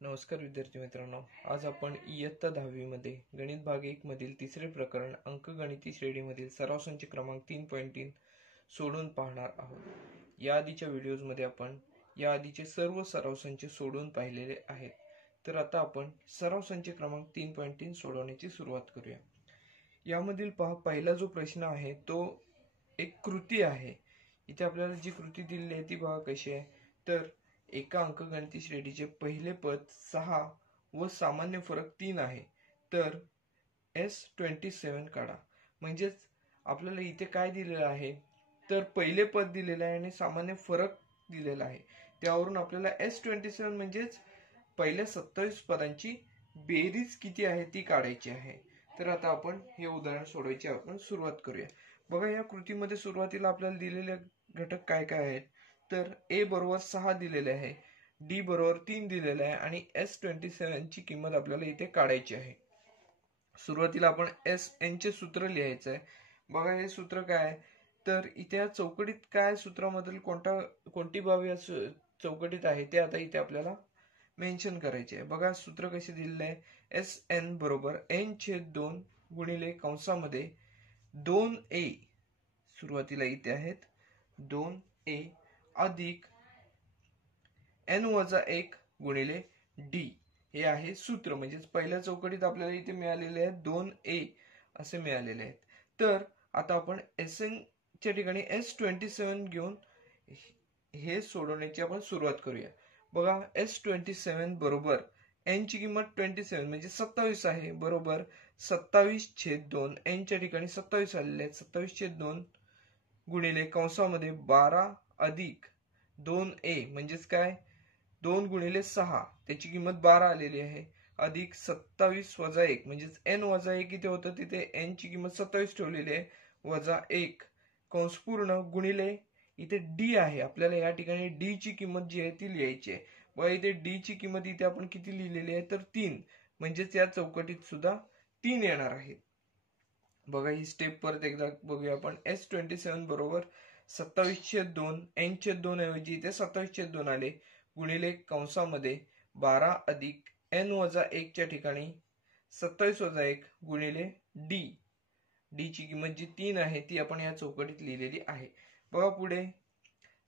नमस्कार विद्यार्थी मित्रांनो, आज आपण इयत्ता 10वी मध्ये गणित भाग 1 मधील तिसरे प्रकरण अंकगणिती श्रेणीमधील सराव संच क्रमांक 3.3 सोडून पाहणार आहोत। या आधीच्या व्हिडिओज मध्ये आपण या आधीचे सर्व सराव संच सोडून पाहिलेले आहेत। तर आता आपण सराव संच क्रमांक 3.3 सोडवण्याची सुरुवात करूया। यामधील पहिला जो प्रश्न आहे तो एक कृती आहे। इथे आपल्याला जी कृती दिलेली आहे ती पहा कशी आहे। तर एका अंकगणिती श्रेणीचे पहिले पद 6 व सामान्य फरक 3 आहे, तर S27 काढा। म्हणजेच आपल्याला इथे काय दिलेलं आहे, तर पहिले पद दिलेलं आहे आणि सामान्य फरक दिलेला आहे। त्यावरून आपल्याला S27 म्हणजेच पहिल्या 27 पदांची बेरीज किती आहे ती काढायची आहे। तर आता आपण हे उदाहरण सोडवायची आपण सुरुवात करूया। बघा, या कृतीमध्ये सुरुवातीला आपल्याला दिलेले घटक काय काय आहेत, तर A बरोबर 6 दिलेले आहे, D बरोबर 3 दिलेले आहे आणि S27 ची किंमत आपल्याला इथे काढायची आहे। सुरुवातीला आपण SN चे सूत्र लिहायचं आहे। बघा, हे सूत्र काय आहे, तर इथे या चौकटीत काय सूत्रामधील कोणती बाब या चौकटीत आहे ते आता इथे आपल्याला मेन्शन करायचे आहे। बघा, सूत्र कसे दिलेले आहे, SN बरोबर N/2 गुणिले कंसामध्ये 2A, सुरुवातीला इथे आहेत 2A अधिक N-1 गुणिले D, हे आहे सूत्र। म्हणजेच पहिल्या चौकटीत आपल्याला इथे मिळालेले आहे 2A असे मिळालेले आहेत। तर आता आपण SN च्या ठिकाणी S27 घेऊन हे सोडवण्याची आपण सुरुवात करूया। बघा, S27 बरोबर N ची किंमत 27 म्हणजे 27 आहे, बरोबर 27/2 N च्या ठिकाणी 27 आलेले आहेत, 27/2 गुणिले कंसामध्ये 12 अधिक 2A म्हणजेच काय 2 गुणिले 6, त्याची किंमत 12 आलेली आहे, अधिक 27 वजा 1 म्हणजेच N-1 इथे होतं, तिथे N ची किंमत 27 ठेवलेली आहे, वजा 1 कंस पूर्ण गुणिले इथे D आहे। आपल्याला या ठिकाणी D ची किंमत जी आहे ती लिहायची आहे। बघा, इथे D ची किंमत इथे आपण किती लिहिलेली आहे, तर 3, म्हणजेच या चौकटीत सुद्धा 3 येणार आहे। बघा, ही स्टेप परत एकदा बघूया आपण। S27 बरोबर 27/2 N/2 ऐवजी इथे 27/2 आले, गुणिले कंसामध्ये 12 अधिक N-1 च्या ठिकाणी 27 वजा 1 गुणिले D ची किंमत जी 3 आहे ती आपण या चौकटीत लिहिलेली आहे। बघा, पुढे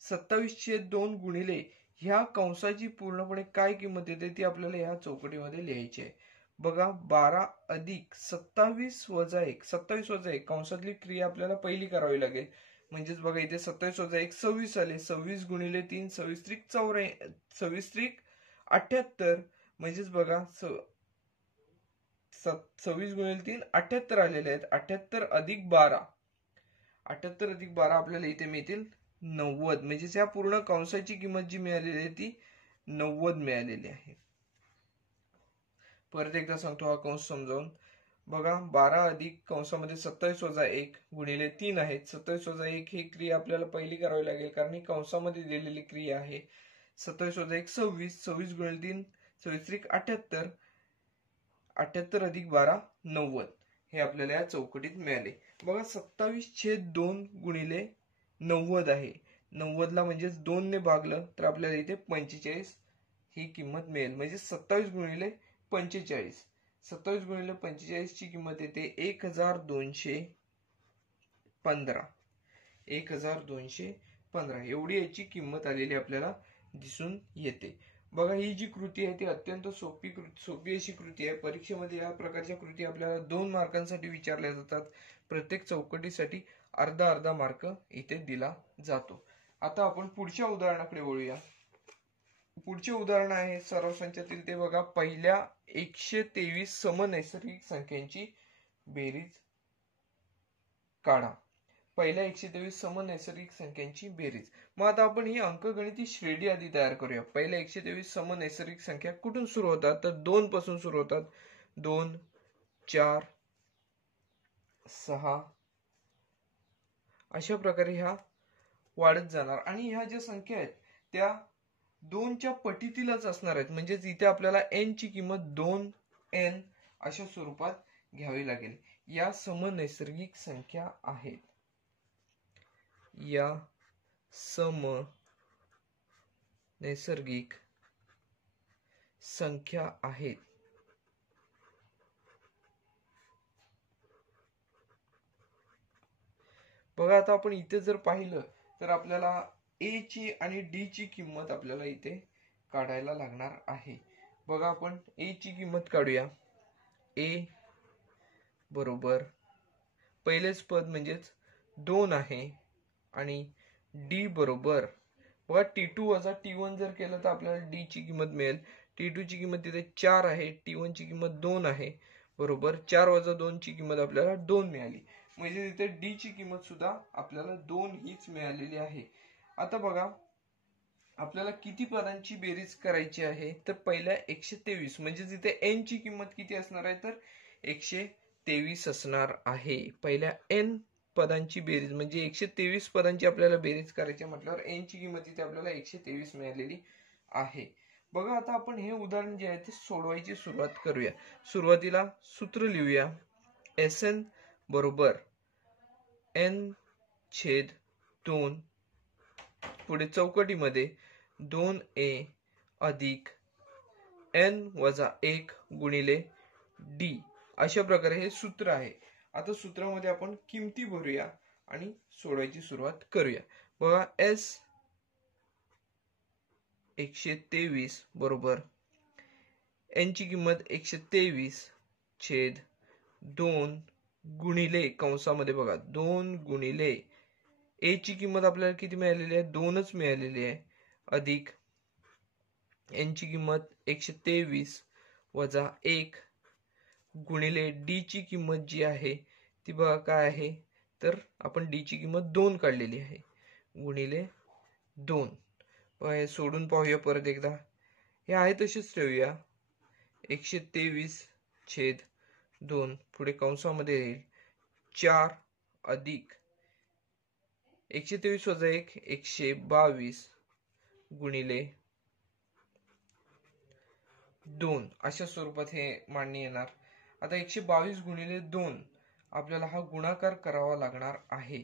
27/2 गुणिले ह्या कंसाची पूर्णपणे काय किंमत येते ती आपल्याला ह्या चौकटीमध्ये लिहायची आहे। बघा, 12 अधिक 27 वजा 1, 27 वजा 1 कंसातली क्रिया आपल्याला पहिली करावी लागेल। म्हणजेच बघा, इथे 27 वजा 1 26 आले, 26 गुणिले 3 26 78, म्हणजेच बघा 26 गुणिले 3 78 आलेले आहेत। 78 अधिक 12 आपल्याला इथे मिळतील 90, म्हणजेच या पूर्ण कंसाची किंमत जी मिळालेली आहे ती 90 मिळालेली आहे। परत एकदा सांगतो हा कंस समजावून। बघा, 12 अधिक कंसामध्ये 27 वजा 1 गुणिले 3 आहेत, 27 वजा 1 ही क्रिया आपल्याला पहिली करावी लागेल, कारण ही कंसामध्ये दिलेली क्रिया आहे। 27 वजा 1 26, 26 गुणिले 3 26 78, 78 अधिक 12 90, हे आपल्याला या चौकटीत मिळाले। बघा, 27/2 गुणिले 90 आहे, 90 ला म्हणजेच 2 ने भागलं तर आपल्याला इथे 45 ही किंमत मिळेल। म्हणजे 27 गुणिले 45, 27 गुणिले 45 ची किंमत येते 1215, 1215 एवढी याची किंमत आलेली आपल्याला दिसून येते। बघा, ही जी कृती आहे ती अत्यंत सोपी अशी कृती आहे। परीक्षेमध्ये या प्रकारच्या कृती आपल्याला 2 मार्कांसाठी विचारल्या जातात। प्रत्येक चौकटीसाठी अर्धा मार्क इथे दिला जातो। आता आपण पुढच्या उदाहरणाकडे वळूया। पुढचे उदाहरण आहे सराव संचातील, ते बघा, पहिल्या 123 समनैसर्गिक संख्यांची बेरीज काढा। पहिल्या 123 समनैसर्गिक संख्यांची बेरीज। मग आता आपण ही अंकगणिती श्रेणी आधी तयार करूया। पहिल्या 123 समनैसर्गिक संख्या कुठून सुरू होतात, तर 2 पासून सुरू होतात। 2 4 6 अशा प्रकारे ह्या वाढत जाणार आणि ह्या ज्या संख्या आहेत त्या 2 च्या पटीतीलच असणार आहेत। म्हणजेच इथे आपल्याला n ची किंमत 2n अशा स्वरूपात घ्यावी लागेल। या समनैसर्गिक संख्या आहेत, या समनैसर्गिक संख्या आहेत. बघा आता आपण इथे जर पाहिलं तर आपल्याला ए ची आणि डी ची किंमत आपल्याला इथे काढायला लागणार आहे. बघा आपण ए ची किंमत काढूया. ए बरोबर पहिलेच पद म्हणजेच 2 आहे आणि डी बरोबर बघा T2 वजा T1 जर केलं तर आपल्याला डी ची किंमत मिळेल. T2 ची किंमत तिथे 4 आहे, T1 ची किंमत 2 आहे बरोबर. 4 वजा 2 ची किंमत आपल्याला 2 मिळाली. म्हणजे तिथे डी ची किंमत सुद्धा आपल्याला 2 हीच मिळालेली आहे. आता बघा आपल्याला किती पदांची बेरीज करायची आहे तर पहिल्या 123 म्हणजे तिथे n ची किंमत किती असणार आहे तर 123 असणार आहे. पहिल्या n पदांची बेरीज म्हणजे 123 पदांची आपल्याला बेरीज करायची म्हटल्यावर n ची किंमत इथे आपल्याला 123 मिळालेली आहे. बघा आता आपण हे उदाहरण जे आहे ते सोडवायची सुरुवात करूया. सुरुवातीला सूत्र लिहूया. Sn बरोबर n/2 पुढे चौकटीमध्ये 2a अधिक n-1 गुणिले d अशा प्रकारे हे सूत्र आहे. आता सूत्रामध्ये आपण किमती भरूया आणि सोडवायची सुरुवात करूया. बघा s 123 बरोबर n ची किंमत 123/2 गुणिले कंसामध्ये बघा 2 गुणिले a ची किंमत आपल्याला किती मिळालेली आहे 2च मिळालेली आहे अधिक n ची किंमत 123-1 गुणिले d ची किंमत जी आहे ती बघा काय आहे तर आपण d ची किंमत 2 काढलेली आहे गुणिले 2. बघा हे सोडून पाहूया परत एकदा. हे आहे तसेच ठेवूया. 123/2 पुढे कंसामध्ये येईल 4 अधिक 123-1 122 गुणिले 2 अशा स्वरूपात हे मांडणी येणार. आता 122 गुणिले 2 आपल्याला हा गुणाकार करावा लागणार आहे.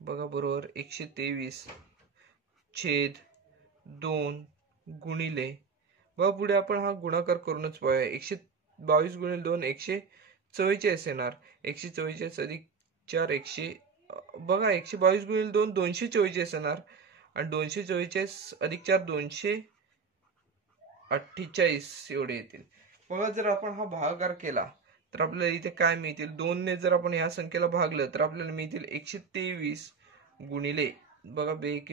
बघा बरोबर 123/2 गुणिले बघा पुढे आपण हा गुणाकार करूनच पाहूया. 122 गुणिले 2 144 येणार. 144 अधिक 4 बघा 122 गुणिले 2 244 येणार आणि 244 अधिक 4 248 एवढे येतील. बघा जर आपण हा भागाकार केला तर आपल्याला इथे काय मिळतील 2 ने जर आपण ह्या संख्येला भागलं तर आपल्याला मिळतील 123 गुणिले बघा बे 1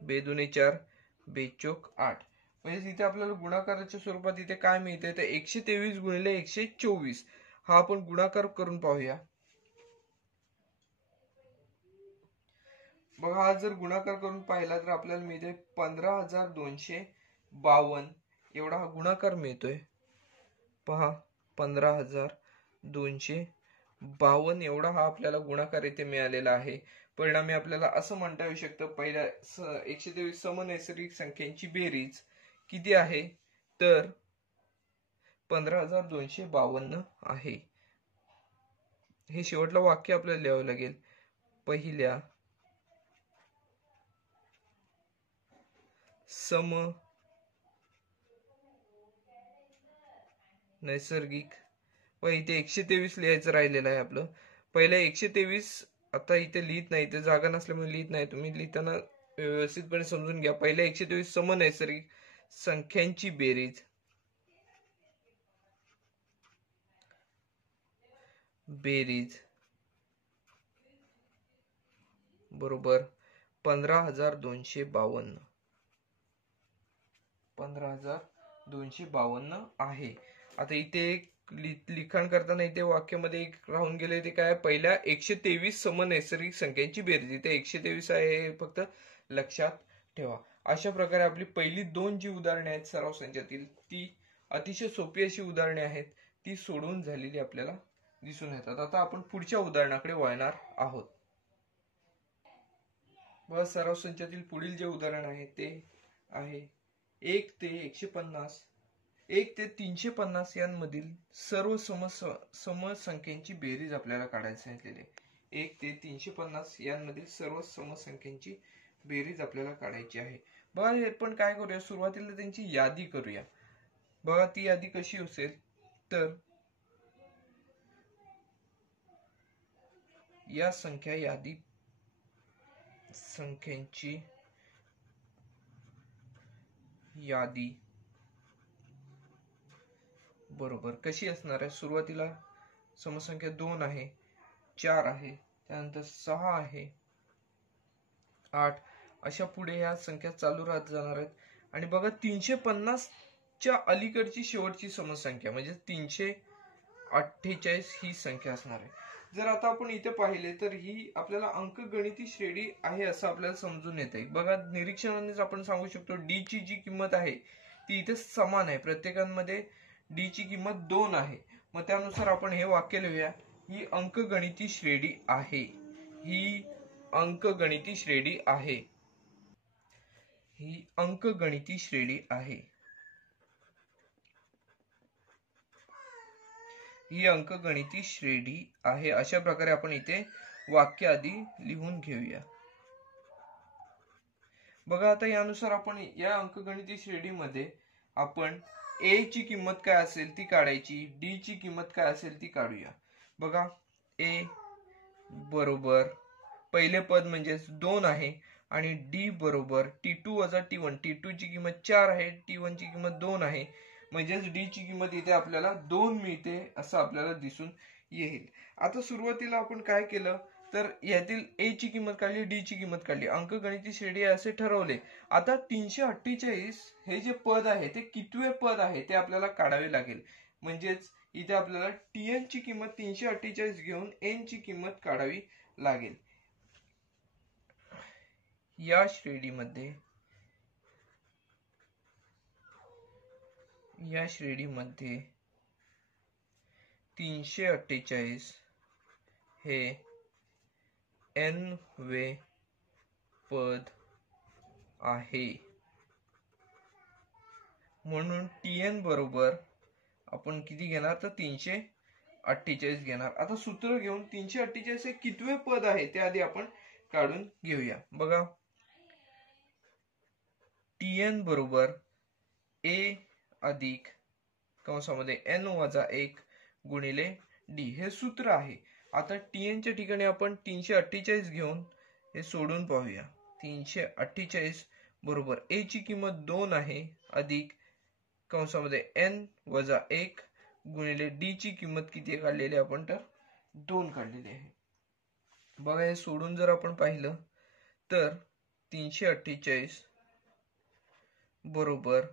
बे 2 4 बे 4 8 म्हणजे इथे आपल्याला गुणाकाराच्या स्वरूपात इथे काय मिळते तर 123 गुणिले 124 हा आपण गुणाकार करून पाहूया. बघा हा जर गुणाकार करून पाहिला तर आपल्याला मिळते 15,252 एवढा हा गुणाकार मिळतोय. पहा 15,252 एवढा हा आपल्याला गुणाकार इथे मिळालेला आहे. परिणामी आपल्याला असं म्हणता येऊ शकतं पहिल्या 123 समनैसर्गिक संख्यांची बेरीज किती आहे तर 15,252 आहे. हे शेवटलं वाक्य आपल्याला लिहावं लागेल. पहिल्या सम नैसर्गिक व इथे 123 लिहायचं राहिलेलं आहे आपलं. पहिल्या 123 आता इथे लिहित नाही, इथे जागा नसल्यामुळे लिहित नाही. तुम्ही लिहिताना व्यवस्थितपणे समजून घ्या. पहिल्या 123 समनैसर्गिक संख्यांची बेरीज बरोबर 15,252 आहे. आता इथे लिखाण करताना इथे वाक्यामध्ये एक राहून गेले ते काय पहिल्या 123 समनैसर्गिक संख्यांची बेरीज. इथे 123 आहे हे फक्त लक्षात ठेवा. अशा प्रकारे आपली पहिली 2 जी उदाहरणे आहेत सराव संचातील ती अतिशय सोपी अशी उदाहरणे आहेत. ती सोडवून झालेली आपल्याला दिसून येतात. आता आपण पुढच्या उदाहरणाकडे वळणार आहोत. बघा सराव संचातील पुढील जे उदाहरण आहे ते आहे 1 ते 150 1 ते 350 यांमधील सर्व समसंख्यांची बेरीज आपल्याला काढायची सांगितलेली आहे. 1 ते 350 यांमधील सर्व समसंख्यांची बेरीज आपल्याला काढायची आहे. बघा हे पण काय करूया सुरुवातीला त्यांची यादी करूया. बघा ती यादी कशी असेल तर या संख्यांची यादी बरोबर कशी असणार आहे? सुरुवातीला समसंख्या 2 आहे, 4 आहे, त्यानंतर 6 आहे, 8 अशा पुढे या संख्या चालू राहत जाणार आहेत. आणि बघा 350 च्या अलीकडची शेवटची समसंख्या म्हणजे 348 ही संख्या असणार आहे. जर आता आपण इथे पाहिले तर ही आपल्याला अंकगणिती श्रेणी आहे असं आपल्याला समजून येते. बघा निरीक्षणानेच आपण सांगू शकतो डी ची जी किंमत आहे ती इथे समान आहे, प्रत्येकांमध्ये डी ची किंमत 2 आहे. मग त्यानुसार आपण हे वाक्य लिहूया, ही अंकगणिती श्रेणी आहे, ही अंकगणिती श्रेणी आहे, ही अंकगणिती श्रेणी आहे, ही अंकगणिती श्रेणी आहे. अशा प्रकारे आपण इथे वाक्य आधी लिहून घेऊया. बघा आता यानुसार आपण या अंकगणिती श्रेणीमध्ये आपण ए ची किंमत काय असेल ती काढायची, डी ची किंमत काय असेल ती काढूया. बघा ए बरोबर पहिले पद म्हणजे 2 आहे आणि डी बरोबर T2 वजा T1. T2 ची किंमत 4 आहे, T1 ची किंमत 2 आहे, म्हणजेच डी ची किंमत इथे आपल्याला 2 मिळते असं आपल्याला दिसून येईल. आता सुरुवातीला आपण काय केलं तर यातील ए ची किंमत काढली, डी ची किंमत काढली, अंकगणिती श्रेणी असे ठरवले. आता 348 हे जे पद आहे ते कितवे पद आहे ते आपल्याला काढावे लागेल. म्हणजेच इथे आपल्याला Tn ची किंमत 348 घेऊन n ची किंमत काढावी लागेल. या श्रेणीमध्ये 348 हे n वे पद आहे, म्हणून Tn बरोबर आपण किती घेणार तर 348 घेणार. आता सूत्र घेऊन 348 हे कितवे पद आहे ते आधी आपण काढून घेऊया. बघा Tn बरोबर a अधिक कंसामध्ये n वजा 1 गुणिले डी हे सूत्र आहे. आता Tn च्या ठिकाणी आपण 348 घेऊन हे सोडून पाहूया. 348 बरोबर a ची किंमत 2 आहे अधिक कंसामध्ये n वजा 1 गुणिले डी ची किंमत किती काढलेली आपण तर 2 काढलेली आहे. बघा हे सोडून जर आपण पाहिलं तर 348 बरोबर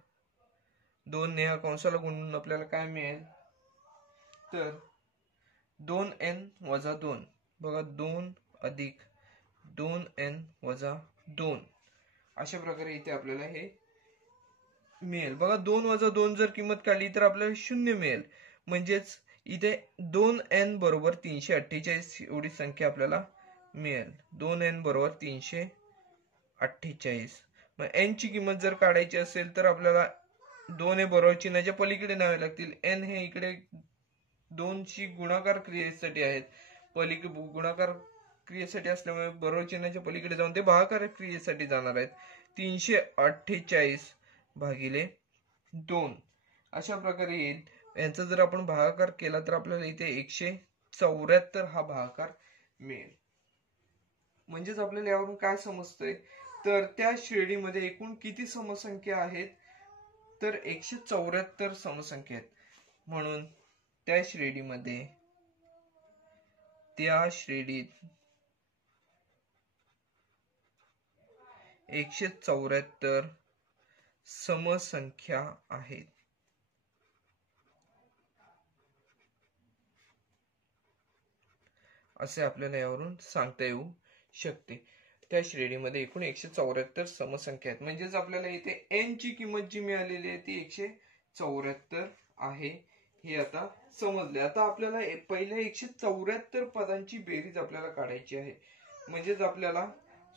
2 ने या कंसाला गुणून आपल्याला काय मिळेल तर 2n वजा 2. बघा 2 अधिक 2n वजा 2 अशा प्रकारे इथे आपल्याला हे मिळेल. बघा 2 वजा 2 जर किंमत काढली तर आपल्याला 0 मिळेल. म्हणजेच इथे 2n बरोबर 348 एवढी संख्या आपल्याला मिळेल. 2n बरोबर 348. मग n ची किंमत जर काढायची असेल तर आपल्याला 2 हे बरोबर चिन्हाच्या पलीकडे न्यावे लागतील. n हे इकडे 2 ची गुणाकार क्रियेसाठी आहेत, गुणाकार क्रियेसाठी असल्यामुळे बरोबर चिन्हाच्या पलीकडे जाऊन ते भागाकार क्रियेसाठी जाणार आहेत. 348 भागिले 2 अशा प्रकारे येईल. यांचा जर आपण भागाकार केला तर आपल्याला इथे 174 हा भागाकार मिळेल. म्हणजेच आपल्याला यावरून काय समजतंय तर त्या श्रेणीमध्ये एकूण किती समसंख्या आहेत तर 174 समसंख्या आहेत. म्हणून त्या श्रेणीत 174 समसंख्या आहेत असे आपल्याला यावरून सांगता येऊ शकते. त्या श्रेणीमध्ये एकूण 174 समसंख्या आहेत. म्हणजेच आपल्याला इथे n ची किंमत जी मिळालेली आहे ती 174 आहे हे आता समजले. आता आपल्याला पहिल्या 174 पदांची बेरीज आपल्याला काढायची आहे. म्हणजेच आपल्याला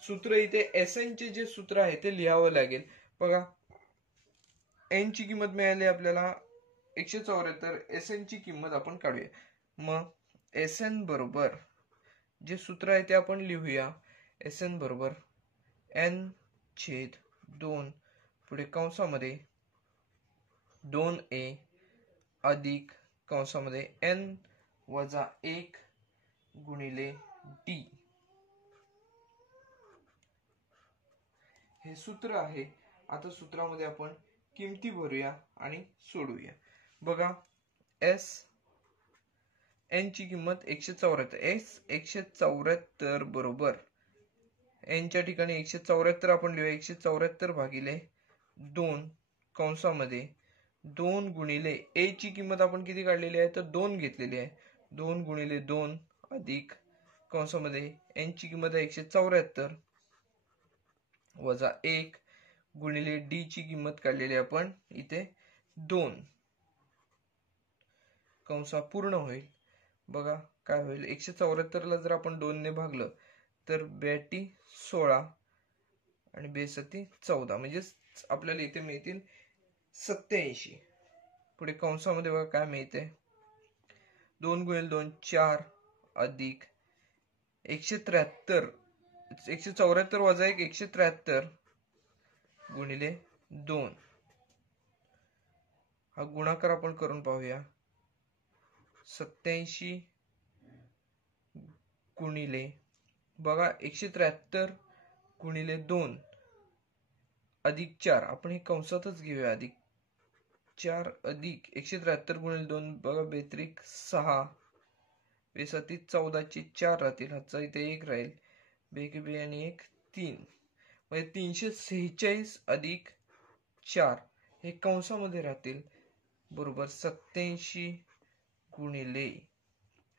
सूत्र इथे Sn चे जे सूत्र आहे ते लिहावं लागेल. बघा n ची किंमत मिळाली आपल्याला 174, Sn ची किंमत आपण काढूया. मग Sn बरोबर जे सूत्र आहे ते आपण लिहूया. Sn बरोबर n/2 पुढे कंसामध्ये 2a अधिक कंसामध्ये n वजा 1 गुणिले d हे सूत्र आहे. आता सूत्रामध्ये आपण किमती भरूया आणि सोडवूया. बघा n ची किंमत 174, 174 बरोबर n च्या ठिकाणी 174 आपण लिहूया. 174 भागिले 2 कंसामध्ये 2 गुणिले a ची किंमत आपण किती काढलेली आहे तर 2 घेतलेली आहे. 2 गुणिले 2 अधिक कंसामध्ये n ची किंमत आहे 174 वजा 1 गुणिले d ची किंमत काढलेली आपण इथे 2 कंसा पूर्ण होईल. बघा काय होईल, 174 ला जर आपण 2 ने भागलं तर 82 16 आणि बेसती 14 म्हणजे आपल्याला इथे मिळतील 87. पुढे कंसामध्ये बघा काय मिळते, 2 गुणिले 2 4 अधिक 173 174 वजा 1 173 गुणिले 2 हा गुणाकार आपण करून पाहूया. 87 गुणिले बघा 173 गुणिले 2 अधिक 4 आपण हे कंसातच घेऊया. अधिक 4 अधिक 173 गुणिले 2 बघा 42 6 बेसाती 14 चे 4 राहतील. हातचा इथे 1 राहील. बेकी बे आणि 1 3 म्हणजे 346 अधिक 4 हे कंसामध्ये राहतील बरोबर 87 गुणिले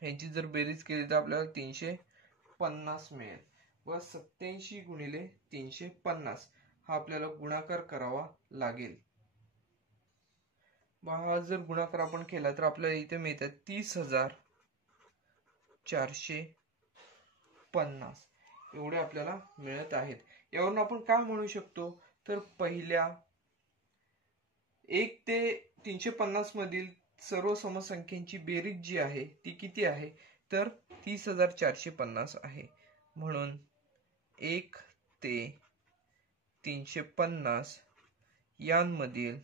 ह्याची जर बेरीज केली तर आपल्याला 350 मिळेल. व 87 गुणिले 350 हा आपल्याला गुणाकार करावा लागेल. हा जर गुणाकार आपण केला तर आपल्याला इथे मिळतात 30,450 एवढे आपल्याला मिळत आहेत. यावरून आपण काय म्हणू शकतो तर पहिल्या 1 ते 350 मधील सर्व समसंख्यांची बेरीज जी आहे ती किती आहे तर 30,450 आहे. म्हणून 1 ते 350 यांमधील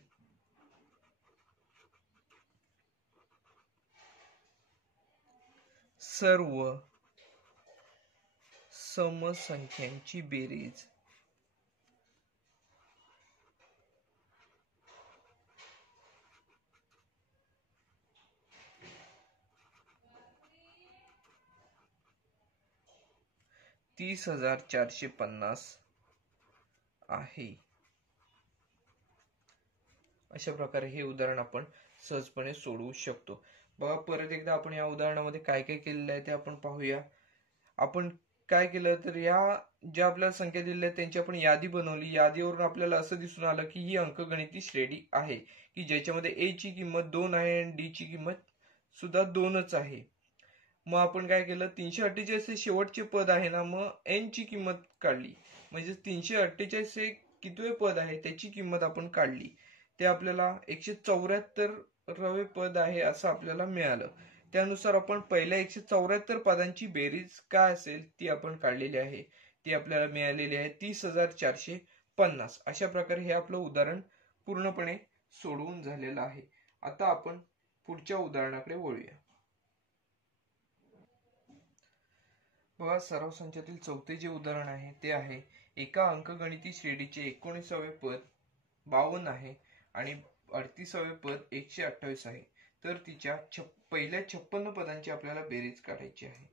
सर्व समसंख्यांची बेरीज 30,450 आहे. अशा प्रकारे हे उदाहरण आपण सहजपणे सोडवू शकतो. बघा परत एकदा आपण या उदाहरणामध्ये काय काय केलेलं आहे ते आपण पाहूया. आपण काय केलं तर या ज्या आपल्याला संख्या दिलेल्या आहेत त्यांची आपण यादी बनवली. यादीवरून आपल्याला असं दिसून आलं की ही अंकगणिती श्रेणी आहे की ज्याच्यामध्ये a ची किंमत 2 आहे आणि d ची किंमत सुद्धा 2च आहे. मग आपण काय केलं, 348 हे शेवटचे पद आहे ना, मग n ची किंमत काढली. म्हणजे 348 हे कितवे पद आहे त्याची किंमत आपण काढली. ते आपल्याला 174 पद आहे असं आपल्याला मिळालं. त्यानुसार आपण पहिल्या 174 पदांची बेरीज काय असेल ती आपण काढलेली आहे. ती आपल्याला मिळालेली आहे 30,450. अशा प्रकारे हे आपलं उदाहरण पूर्णपणे सोडवून झालेलं आहे. आता आपण पुढच्या उदाहरणाकडे वळूया. बघा सराव संचातील चौथे जे उदाहरण आहे ते आहे एका अंकगणिती श्रेणीचे 19वे पद 52 आहे आणि 38वे पद 128 आहे. तर तिच्या पहिल्या 56 पदांची आपल्याला बेरीज काढायची आहे.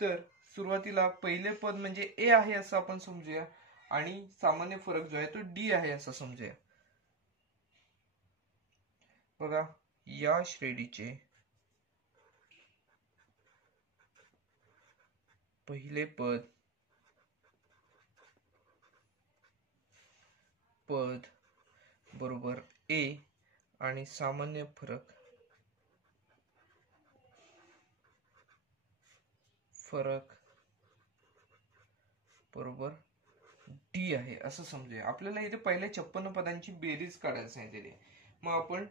तर सुरुवातीला पहिले पद म्हणजे a आहे असं आपण समजूया आणि सामान्य फरक जो आहे तो d आहे असं समजूया. बघा या श्रेणीचे पहिले पद बरोबर a आणि सामान्य फरक बरोबर d आहे असं समजूया. आपल्याला इथे पहिल्या 56 पदांची बेरीज काढायला सांगितलेली आहे. मग आपण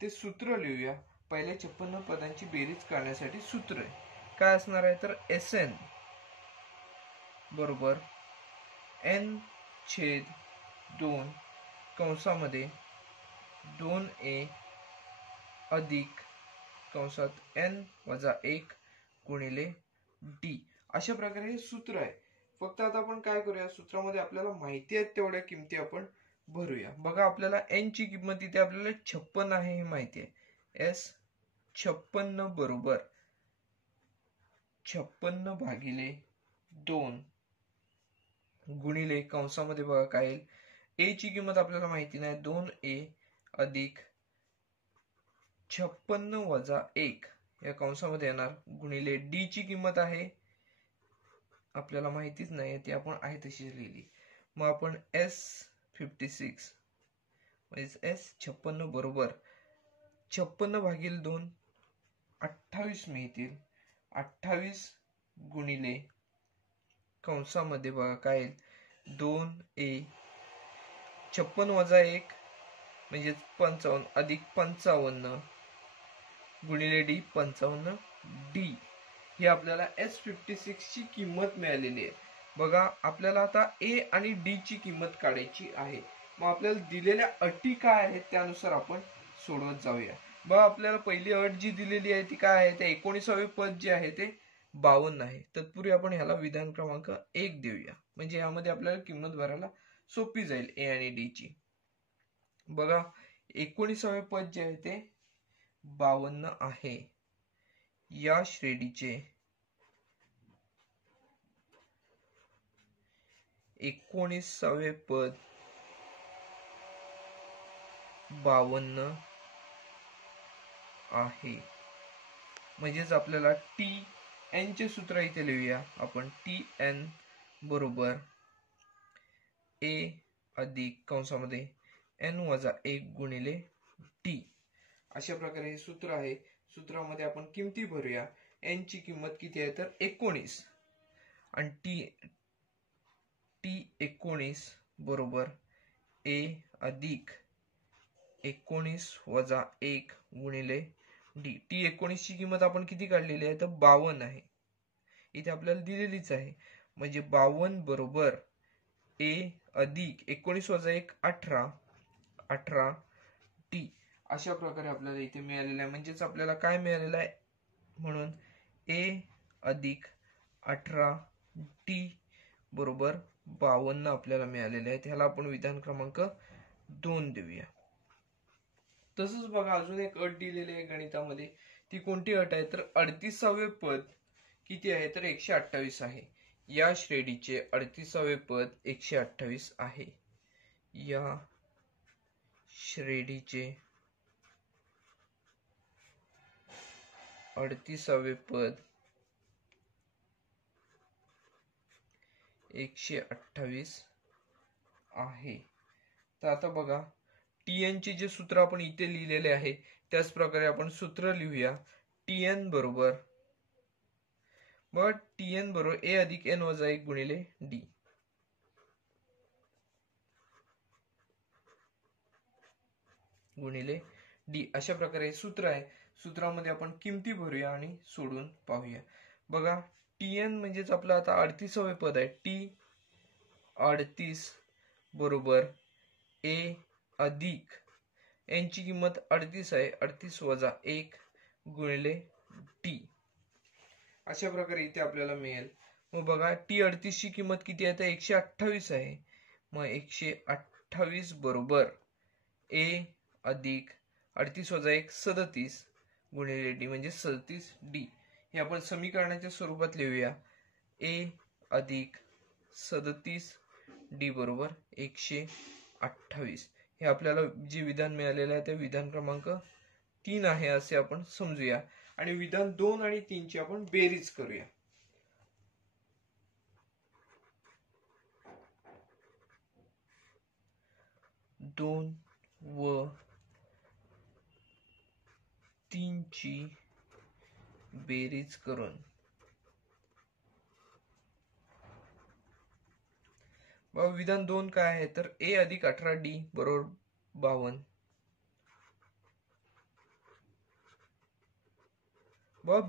ते सूत्र लिहूया. पहिल्या 56 पदांची बेरीज काढण्यासाठी सूत्र काय असणार आहे तर Sn बरोबर n/2 कंसामध्ये 2a अधिक कंसात n वजा 1 गुणिले d. अशा प्रकारे हे सूत्र आहे. फक्त आता आपण काय करूया, सूत्रामध्ये आपल्याला माहिती आहेत तेवढ्या किमती आपण भरूया. बघा, आपल्याला n ची किंमत इथे आपल्याला 56 आहे हे माहिती आहे. s 56 बरोबर 56 भागिले 2 गुणिले कंसामध्ये बघा काय येईल, a ची किंमत आपल्याला माहिती नाही, 2a अधिक 56 वजा 1 या कंसामध्ये येणार गुणिले d ची किंमत आहे आपल्याला माहितीच नाही, ती आपण आहे तशी लिहिली. मग आपण S56 म्हणजे S56 बरोबर 56 भागिले 2 28 मिळतील. 28 गुणिले कंसामध्ये बघा काय येईल, 2a 56 वजा 1 म्हणजे 55 अधिक 55 गुणिले d 55 d. ही आपल्याला S56 ची किंमत मिळालेली आहे. बघा, आपल्याला आता a आणि d ची किंमत काढायची आहे. मग आपल्याला दिलेल्या अटी काय आहेत त्यानुसार आपण सोडवत जाऊया. बघा, आपल्याला पहिली अट जी दिलेली आहे ती काय आहे, ते 19वे पद जे आहे ते 52 आहे. तत्पूर्वी आपण ह्याला विधान क्रमांक 1 देऊया, म्हणजे यामध्ये आपल्याला किंमत भरायला सोपी जाईल a आणि d ची. बघा, 19वे पद जे आहे ते 52 आहे. या श्रेणीचे 19वे पद 52 आहे. म्हणजेच आपल्याला tn चे सूत्र इथे लिहूया आपण. tn बरोबर a अधिक कंसामध्ये n वजा 1 गुणिले t. अशा प्रकारे हे सूत्र आहे. सूत्रामध्ये आपण किमती भरूया. n ची किंमत किती आहे तर 19 आणि t19 बरोबर a अधिक 19 वजा 1 गुणिले d. t19 ची किंमत आपण किती काढलेली आहे तर 52 आहे, इथे आपल्याला दिलेलीच आहे. म्हणजे 52 बरोबर a अधिक 19 वजा 1 18 t. अशा प्रकारे आपल्याला इथे मिळालेलं आहे. म्हणजेच आपल्याला काय मिळालेलं आहे, म्हणून a अधिक 18 t बरोबर 52 आपल्याला मिळालेले आहे. ह्याला आपण विधान क्रमांक 2 देऊया. तसंच बघा, अजून एक अट दिलेली आहे गणितामध्ये. ती कोणती अट आहे तर 38वे पद किती आहे तर 128 आहे. या श्रेणीचे 38वे पद 128 आहे. या श्रेणीचे 38वे पद 128 आहे. तर आता बघा, tn चे जे सूत्र आपण इथे लिहिलेले आहे त्याच प्रकारे आपण सूत्र लिहूया. tn बरोबर a अधिक n वजा 1 गुणिले d. गुणिले d. अशा प्रकारे सूत्र आहे. सूत्रामध्ये आपण किमती भरूया आणि सोडून पाहूया. बघा, tn म्हणजेच आपलं आता 38वे पद आहे. t38 बरोबर a अधिक n ची किंमत 38 आहे, 38 वजा 1 गुणिले t. अशा प्रकारे इथे आपल्याला मिळेल. मग बघा, t38 ची किंमत किती आहे तर 128 आहे. मग 128 बरोबर a अधिक 38 वजा 1 37 गुणिले d म्हणजे 37 d. हे आपण समीकरणाच्या स्वरूपात लिहूया. a अधिक 37 d बरोबर 128. हे आपल्याला जे विधान मिळालेलं आहे ते विधान क्रमांक 3 आहे असे आपण समजूया. आणि विधान 2 आणि 3 ची आपण बेरीज करूया. दोन व 3 ची बेरीज करून विधान 2 काय आहे तर a अधिक 18d बरोबर 52.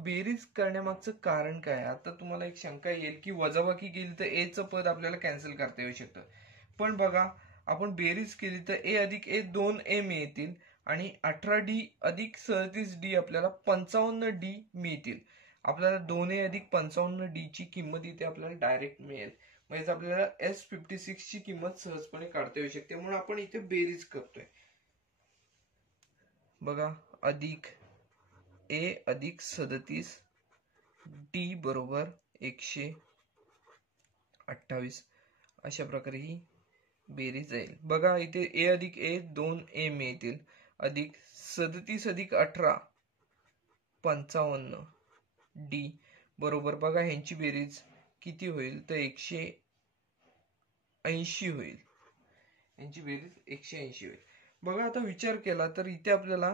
बेरीज करण्यामागचं कारण काय? आता तुम्हाला एक शंका येईल की वजाबाकी केली तर a चं पद आपल्याला कॅन्सल करता येऊ शकतं. पण बघा, आपण बेरीज केली तर a अधिक a 2a मिळतील आणि 18D अधिक 37D आपल्याला 55D मिळतील. आपल्याला 2A अधिक 55D ची किंमत इथे आपल्याला डायरेक्ट मिळेल. म्हणजे आपल्याला S56 ची किंमत सहजपणे काढता येऊ शकते. म्हणून आपण इथे बेरीज करतोय. बघा, अधिक A अधिक 37D बरोबर 128. अशा प्रकारे ही बेरीज जाईल. बघा इथे A अधिक A 2A मिळतील, अधिक 37 अधिक 18 55D बरोबर बघा ह्यांची बेरीज किती होईल तर 180 होईल. यांची बेरीज 180 होईल. बघा आता विचार केला तर इथे आपल्याला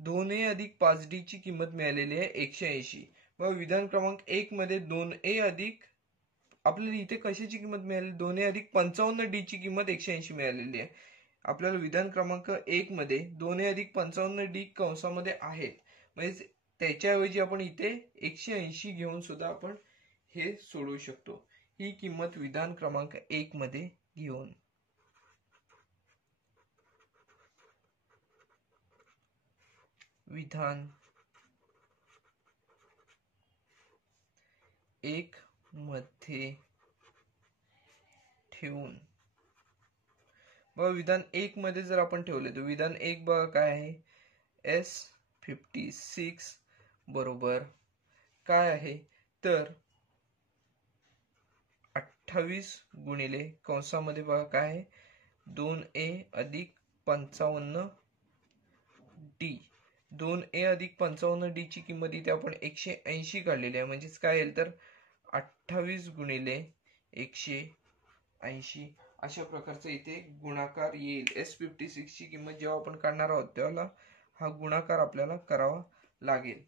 2A अधिक 5D ची किंमत मिळालेली आहे 180. बघा विधान क्रमांक 1 मध्ये 2A अधिक आपल्याला इथे कशाची किंमत मिळाली, 2A अधिक 55D ची किंमत 180 मिळालेली आहे. आपल्याला विधान क्रमांक 1 मध्ये 2A अधिक 55D कंसामध्ये आहेत, म्हणजे त्याच्याऐवजी आपण इथे 180 घेऊन सुद्धा आपण हे सोडवू शकतो. ही किंमत विधान क्रमांक 1 मध्ये घेऊन विधान 1 मध्ये ठेवून बघा विधान 1 मध्ये जर आपण ठेवले तर विधान 1 बघा काय आहे, S56 बरोबर काय आहे तर 28 गुणिले कंसामध्ये बघा काय आहे 2A अधिक 55D. 2A अधिक 55D ची किंमत इथे आपण 180 काढलेली आहे, म्हणजेच काय येईल तर 28 गुणिले 180 अशा प्रकारचा इथे गुणाकार येईल. S56 ची किंमत जेव्हा आपण काढणार आहोत तेव्हा हा गुणाकार आपल्याला करावा लागेल.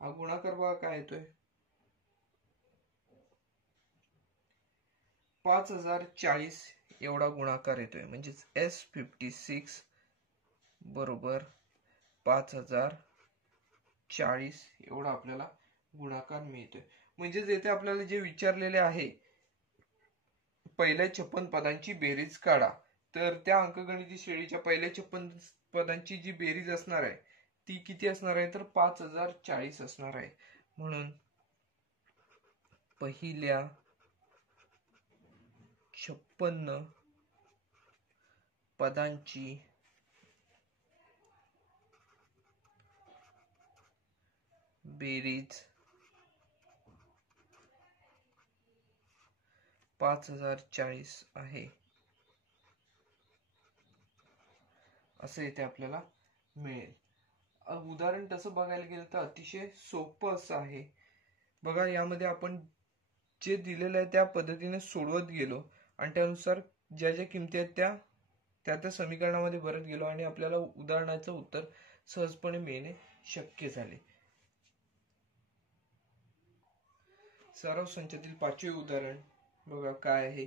हा गुणाकार बघा काय येतोय 5040 एवढा गुणाकार येतोय. म्हणजेच S56 बरोबर 5040 एवढा आपल्याला गुणाकार मिळतोय. म्हणजेच येथे आपल्याला जे विचारलेले आहे पहिल्या 56 पदांची बेरीज काढा, तर त्या अंकगणिती श्रेणीच्या पहिल्या 56 पदांची जी बेरीज असणार आहे ती किती असणार आहे तर 5040 असणार आहे. म्हणून पहिल्या 56 पदांची बेरीज 5040 आहे असं इथे आपल्याला मिळेल. उदाहरण तसं बघायला गेलं तर अतिशय सोपं असं आहे. बघा यामध्ये आपण जे दिलेलं आहे त्या पद्धतीने सोडवत गेलो आणि त्यानुसार ज्या ज्या किमती आहेत त्या समीकरणामध्ये भरत गेलो आणि आपल्याला उदाहरणाचं उत्तर सहजपणे मिळणे शक्य झाले. सराव संचातील 5वे उदाहरण बघा काय आहे,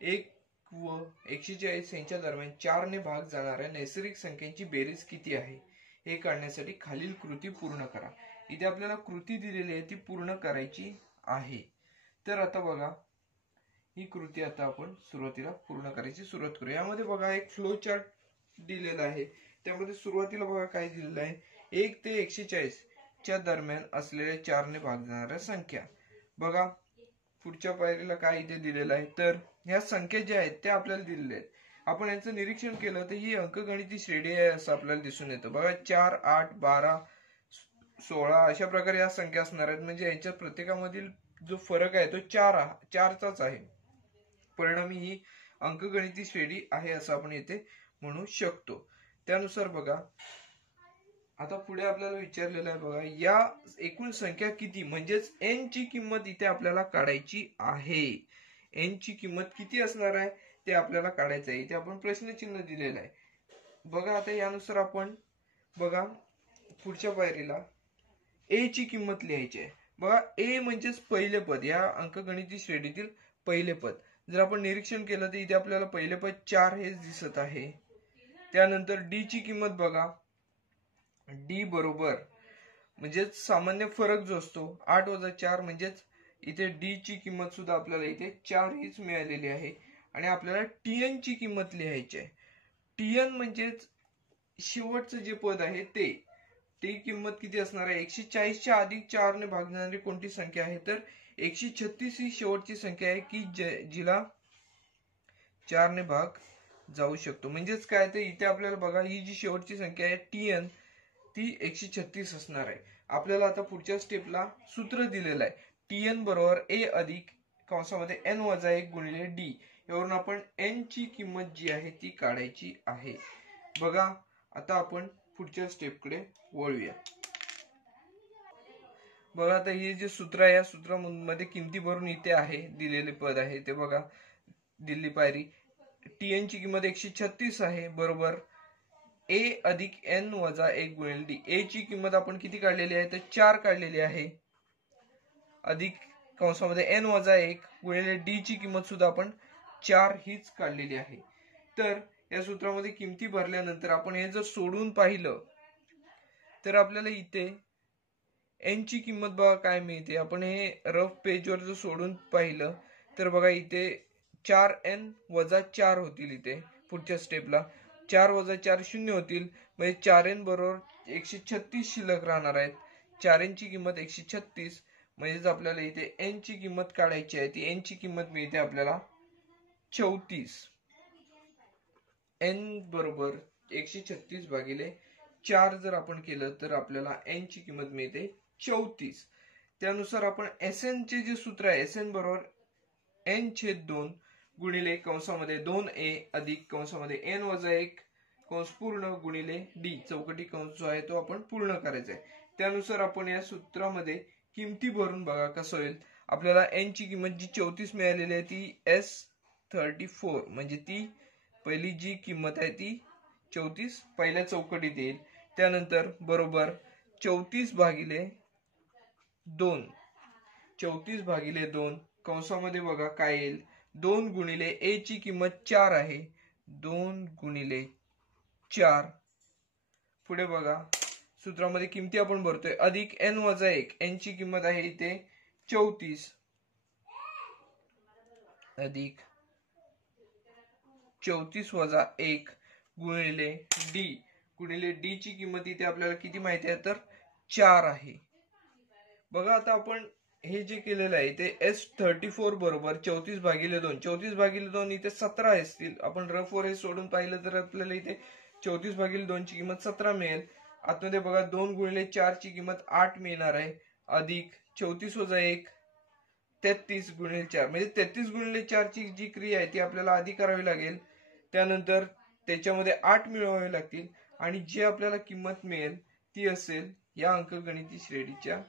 1 व 140 यांच्या दरम्यान 4 ने भाग जाणाऱ्या नैसर्गिक संख्यांची बेरीज किती आहे हे काढण्यासाठी खालील कृती पूर्ण करा. इथे आपल्याला कृती दिलेली आहे ती पूर्ण करायची आहे. तर आता बघा ही कृती आता आपण सुरुवातीला पूर्ण करायची सुरुवात करू. यामध्ये बघा एक फ्लो चार्ट दिलेला आहे. त्यामध्ये सुरुवातीला बघा काय दिलेलं आहे, 1 ते 140 च्या दरम्यान असलेल्या 4 ने भाग जाणाऱ्या संख्या. बघा पुढच्या पायरीला काय इथे दिलेलं आहे तर ह्या संख्या ज्या आहेत त्या आपल्याला दिलेल्या आहेत. आपण यांचं निरीक्षण केलं तर ही अंकगणिती श्रेणी आहे असं आपल्याला दिसून येतं. बघा 4, 8, 12, 16 अशा प्रकारे या संख्या असणार आहेत. म्हणजे यांच्या प्रत्येकामधील जो फरक आहे तो 4चाच आहे. परिणामी ही अंकगणिती श्रेणी आहे असं आपण येथे म्हणू शकतो. त्यानुसार बघा आता पुढे आपल्याला विचारलेलं आहे बघा या एकूण संख्या किती, म्हणजेच n ची किंमत इथे आपल्याला काढायची आहे. n ची किंमत किती असणार आहे ते आपल्याला काढायचं आहे. इथे आपण प्रश्नचिन्ह दिलेलं आहे. बघा आता यानुसार आपण बघा पुढच्या पायरीला a ची किंमत लिहायची आहे. बघा a म्हणजेच पहिले पद, या अंकगणिती श्रेणीतील पहिले पद. जर आपण निरीक्षण केलं तर इथे आपल्याला पहिले पद 4 हेच दिसत आहे. त्यानंतर d ची किंमत बघा, d बरोबर म्हणजेच सामान्य फरक जो असतो 8 वजा 4, म्हणजेच इथे d ची किंमत सुद्धा आपल्याला इथे 4 हीच मिळालेली आहे. आणि आपल्याला tn ची किंमत लिहायची आहे. tn म्हणजेच शेवटचं जे पद आहे ती किंमत किती असणार आहे? 140 च्या अधिक 4 ने भागणारी कोणती संख्या आहे? तर 136 ही शेवटची संख्या आहे की जिला 4 ने भाग जाऊ शकतो. म्हणजेच काय, तर इथे आपल्याला बघा ही जी शेवटची संख्या आहे tn ती 136 असणार आहे. आपल्याला आता पुढच्या स्टेपला सूत्र दिलेलं आहे. tn बरोबर a अधिक कंसामध्ये n वजा 1 गुणिले d. यावरून आपण n ची किंमत जी आहे ती काढायची आहे. बघा आता आपण पुढच्या स्टेपकडे वळूया. बघा आता हे जे सूत्र आहे या सूत्रामध्ये किमती भरून इथे आहे दिलेले पद आहे ते बघा. दिल्ली पायरी tn ची किंमत 136 आहे बरोबर a अधिक n वजा 1 गुणिले d. a ची किंमत आपण किती काढलेली आहे? तर 4 काढलेली आहे अधिक कंसामध्ये n वजा 1 गुणिले d ची किंमत सुद्धा आपण 4 हीच काढलेली आहे. तर या सूत्रामध्ये किमती भरल्यानंतर आपण हे जर सोडून पाहिलं तर आपल्याला इथे n ची किंमत बघा काय मिळते. आपण हे रफ पेजवर जर सोडून पाहिलं तर बघा इथे 4n वजा 4 होतील. इथे पुढच्या स्टेपला 4 वजा 4 शून्य होतील. म्हणजे 4n बरोबर 136 शिल्लक राहणार आहेत. 4n ची किंमत 136 म्हणजेच आपल्याला इथे n ची किंमत काढायची आहे. ती n ची किंमत मिळते आपल्याला 34. n बरोबर 136 भागिले 4 जर आपण केलं तर आपल्याला n ची किंमत मिळते 34. त्यानुसार आपण Sn चे जे सूत्र आहे Sn बरोबर n/2 गुणिले कंसामध्ये 2a अधिक कंसामध्ये n वजा 1 कंस पूर्ण गुणिले d. चौकटी कंस जो आहे तो आपण पूर्ण करायचा आहे. त्यानुसार आपण या सूत्रामध्ये किमती भरून बघा कसं होईल. आपल्याला n ची किंमत जी 34 मिळालेली आहे ती S34 म्हणजे ती पहिली जी किंमत आहे ती 34 पहिल्या चौकटीत येईल. त्यानंतर बरोबर 34 भागिले 2 कंसामध्ये बघा काय येईल. 2 गुणिले a ची किंमत 4 आहे. 2 गुणिले 4 पुढे बघा सूत्रामध्ये किमती आपण भरतोय अधिक n वजा 1. n ची किंमत आहे इथे 34 अधिक 34 वजा 1 गुणिले d. गुणिले d ची किंमत इथे आपल्याला किती माहिती आहे तर 4 आहे. बघा आता आपण हे जे केलेलं आहे ते S34 बरोबर 34 भागिले 2. 34 भागिले 2 इथे 17 असतील. आपण रफ वर हे सोडून पाहिलं तर आपल्याला इथे 34 भागिले 2 ची किंमत 17 मिळेल. आतमध्ये बघा 2 गुणिले 4 ची किंमत 8 मिळणार आहे अधिक 34 वजा 1 33 गुणिले 4 म्हणजे 33 गुणिले 4 ची जी क्रिया आहे ती आपल्याला आधी करावी लागेल. त्यानंतर त्याच्यामध्ये 8 मिळवावे लागतील आणि जे आपल्याला किंमत मिळेल ती असेल या अंकगणिती श्रेणीच्या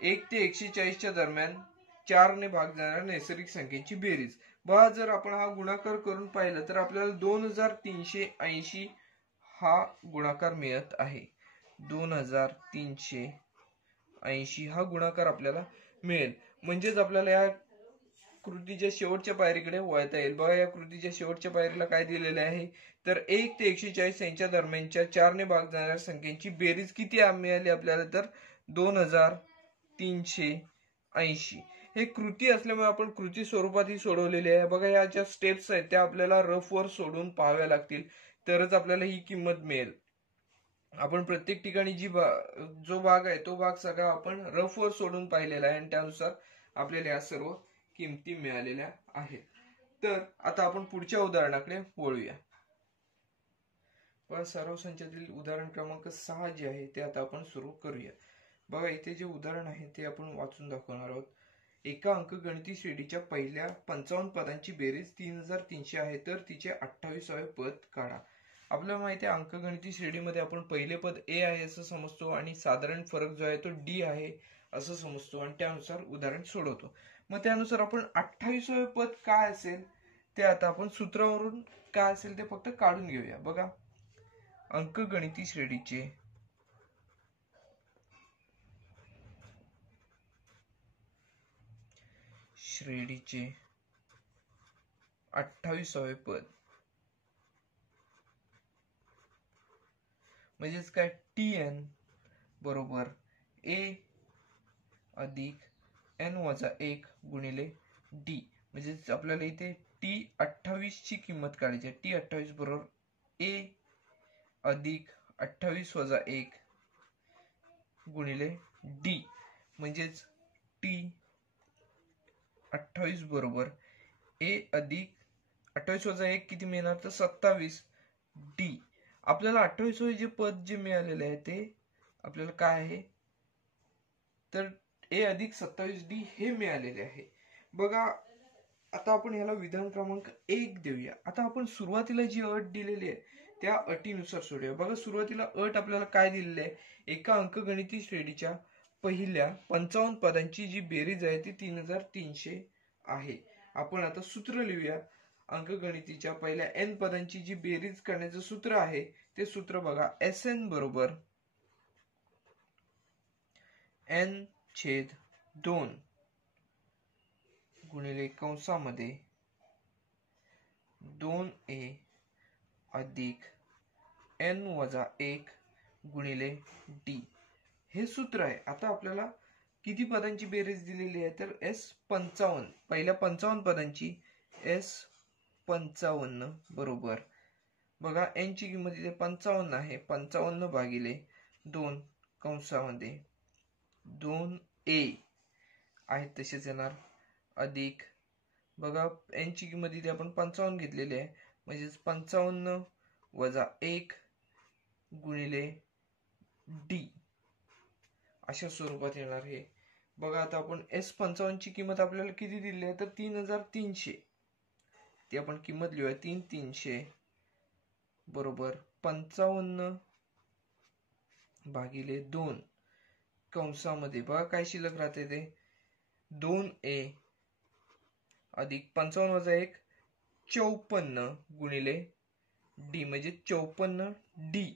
1 ते 140 दरम्यान 4 ने भाग जाणाऱ्या नैसर्गिक संख्येची बेरीज. बघा जर आपण हा गुणाकार करून पाहिलं तर आपल्याला 2380 हा गुणाकार मिळत आहे. 2380 हा गुणाकार आपल्याला मिळेल. म्हणजेच आपल्याला या कृतीच्या शेवटच्या पायरीकडे वळता येईल. बघा या कृतीच्या शेवटच्या पायरीला काय दिलेले आहे तर 1 ते 140 यांच्या दरम्यानच्या 4 ने भाग जाणाऱ्या संख्येची बेरीज किती मिळाली आपल्याला तर 2380. हे कृती असल्यामुळे आपण कृती स्वरूपात ही सोडवलेली आहे. बघा या ज्या स्टेप्स आहेत त्या आपल्याला रफ वर सोडून पाहाव्या लागतील तरच आपल्याला ही किंमत मिळेल. आपण प्रत्येक ठिकाणी जो भाग आहे तो भाग सगळा आपण रफ वर सोडून पाहिलेला आहे आणि त्यानुसार आपल्याला या सर्व किमती मिळालेल्या आहेत. तर आता आपण पुढच्या उदाहरणाकडे वळूया. सराव संचातील उदाहरण क्रमांक 6 जे आहे ते आता आपण सुरू करूया. बघा इथे जे उदाहरण आहे ते आपण वाचून दाखवणार आहोत. एका अंकगणिती श्रेणीच्या पहिल्या 55 पदांची बेरीज 3300 आहे तर तिचे 28वे पद काढा. आपल्याला माहिती आहे अंकगणिती श्रेणीमध्ये आपण पहिले पद a आहे असं समजतो आणि साधारण फरक जो आहे तो d आहे असं समजतो आणि त्यानुसार उदाहरण सोडवतो. मग त्यानुसार आपण 28वे पद काय असेल ते आता आपण सूत्रावरून काय असेल ते फक्त काढून घेऊया. बघा अंकगणिती श्रेणीचे श्रेणीचे 28वे पद म्हणजेच काय tn बरोबर a अधिक n वजा 1 गुणिले d. म्हणजेच आपल्याला इथे t28 ची किंमत काढायची आहे. t28 बरोबर a अधिक 28 वजा 1 गुणिले डी म्हणजेच टी 28 बरोबर ए अधिक 28 वजा 1 किती मिळणार तर 27 डी. आपल्याला 28 जे पद जे मिळालेले आहे ते आपल्याला काय आहे तर ए अधिक 27 डी हे मिळालेले आहे. बघा आता आपण ह्याला विधान क्रमांक 1 देऊया. आता आपण सुरुवातीला जी अट दिलेली आहे त्या अटीनुसार सोडूया. बघा सुरुवातीला अट आपल्याला काय दिलेली आहे, एका अंकगणिती श्रेणीच्या पहिल्या 55 पदांची जी बेरीज आहे ती 3300 आहे. आपण आता सूत्र लिहूया. अंकगणितीच्या पहिल्या n पदांची जी बेरीज करण्याचं सूत्र आहे ते सूत्र बघा, Sn बरोबर n/2 गुणिले कंसामध्ये 2a अधिक n वजा 1 गुणिले d हे सूत्र आहे. आता आपल्याला किती पदांची बेरीज दिलेली आहे तर S55 पहिल्या 55 पदांची S55 बरोबर बघा n ची किंमत इथे 55 आहे. 55 भागिले 2 कंसामध्ये 2a आहे तसेच येणार अधिक बघा n ची किंमत इथे आपण 55 घेतलेली आहे म्हणजेच 55 वजा 1 गुणिले d अशा स्वरूपात येणार हे. बघा आता आपण S55 ची किंमत आपल्याला किती दिली आहे तर 3300. ती आपण किंमत लिहूया 3300 बरोबर 55 भागिले 2 कंसामध्ये बघा काय शिल्लक राहते ते 2a अधिक 55 वजा 1 54 गुणिले डी म्हणजे 54 डी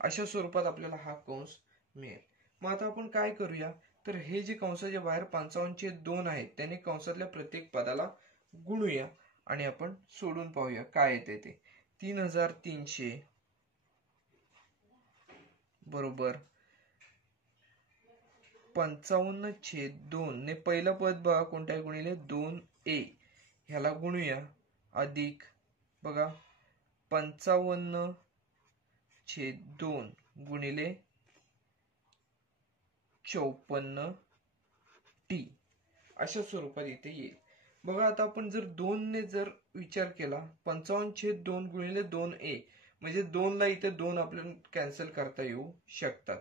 अशा स्वरूपात आपल्याला हा कंस मिळेल. मग आता आपण काय करूया तर हे जे कंसाच्या बाहेर 55/2 आहेत त्याने कंसातल्या प्रत्येक पदाला गुणूया आणि आपण सोडून पाहूया काय येते ते. 3300 बरोबर 55/2 ने पहिलं पद बघा कोणतं आहे गुणिले 2a ह्याला गुणूया अधिक बघा 55/2 गुणिले 54 टी अशा स्वरूपात इथे येईल. बघा आता आपण जर 2 ने जर विचार केला 55/2 गुणिले 2a म्हणजे 2 ला इथे 2 आपल्याला कॅन्सल करता येऊ शकतात.